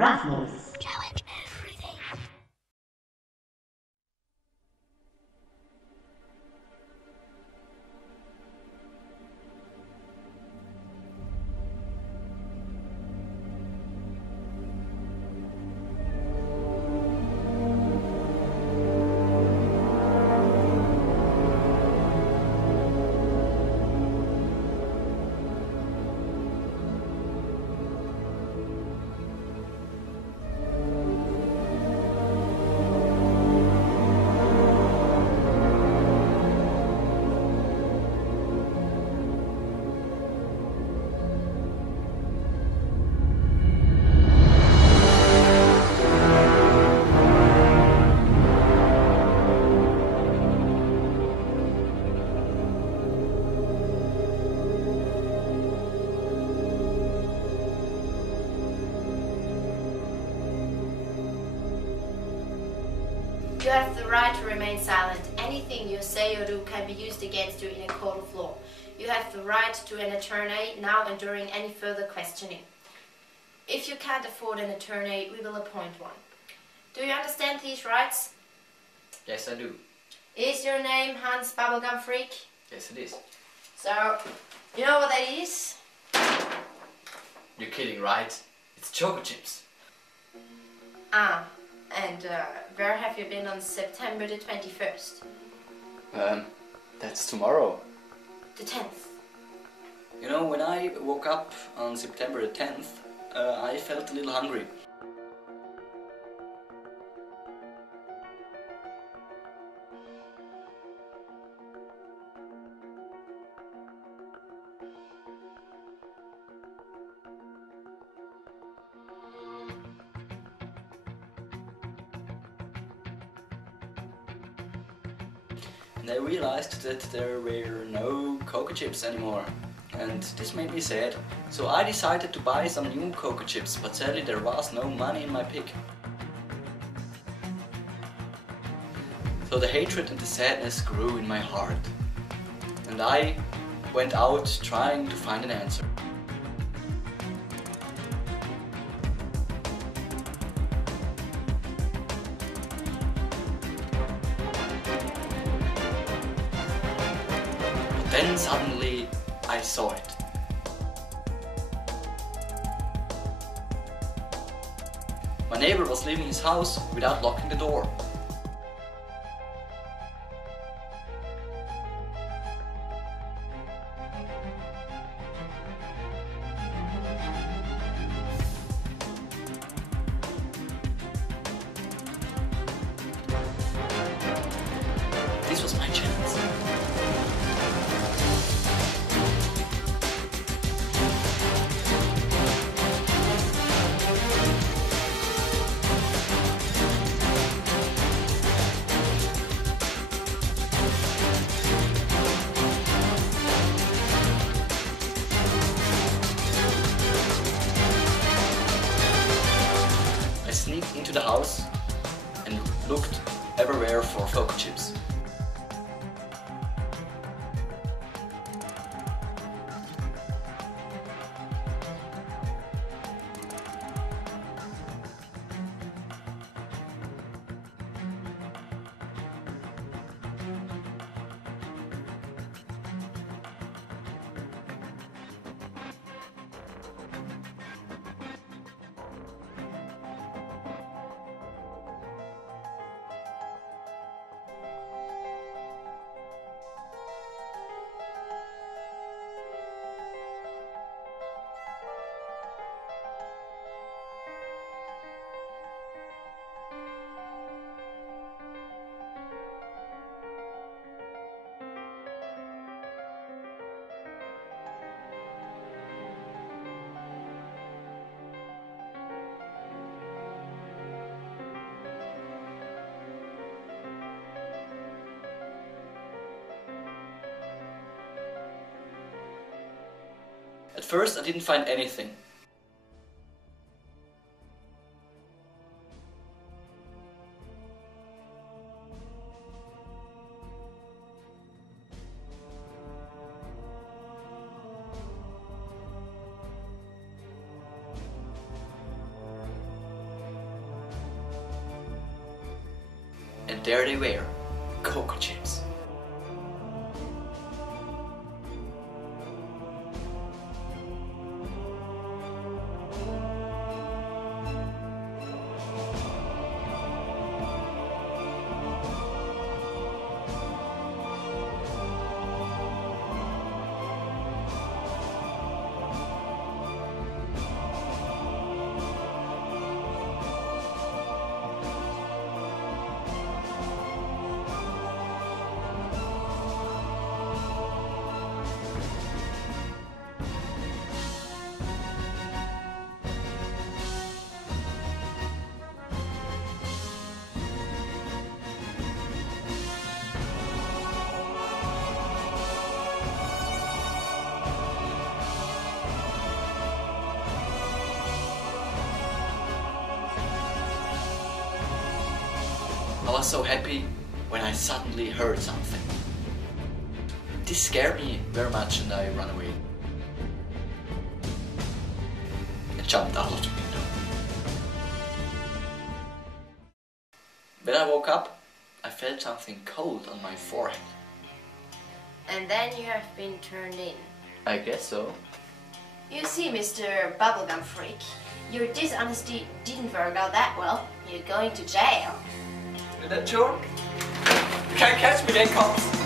Rasmus. Challenge everything. You have the right to remain silent. Anything you say or do can be used against you in a court of law. You have the right to an attorney now and during any further questioning. If you can't afford an attorney, we will appoint one. Do you understand these rights? Yes, I do. Is your name Hans Bubblegum Freak? Yes, it is. So, you know what that is? You're kidding, right? It's choco chips. Ah, and where have you been on September the 21st? That's tomorrow. The 10th. You know, when I woke up on September the 10th, I felt a little hungry. And I realized that there were no cocoa chips anymore. And this made me sad. So I decided to buy some new cocoa chips, but sadly there was no money in my pick. So the hatred and the sadness grew in my heart. And I went out trying to find an answer. But then suddenly I saw it. My neighbor was leaving his house without locking the door. This was my chance. I sneaked into the house and looked everywhere for cocoa chips. At first I didn't find anything. And there they were, cocoa chips. I was so happy when I suddenly heard something. This scared me very much and I ran away. And jumped out of the window. When I woke up, I felt something cold on my forehead. And then you have been turned in. I guess so. You see, Mr. Bubblegum Freak, your dishonesty didn't work out that well. You're going to jail. Is that sure? You can't catch me then, cops!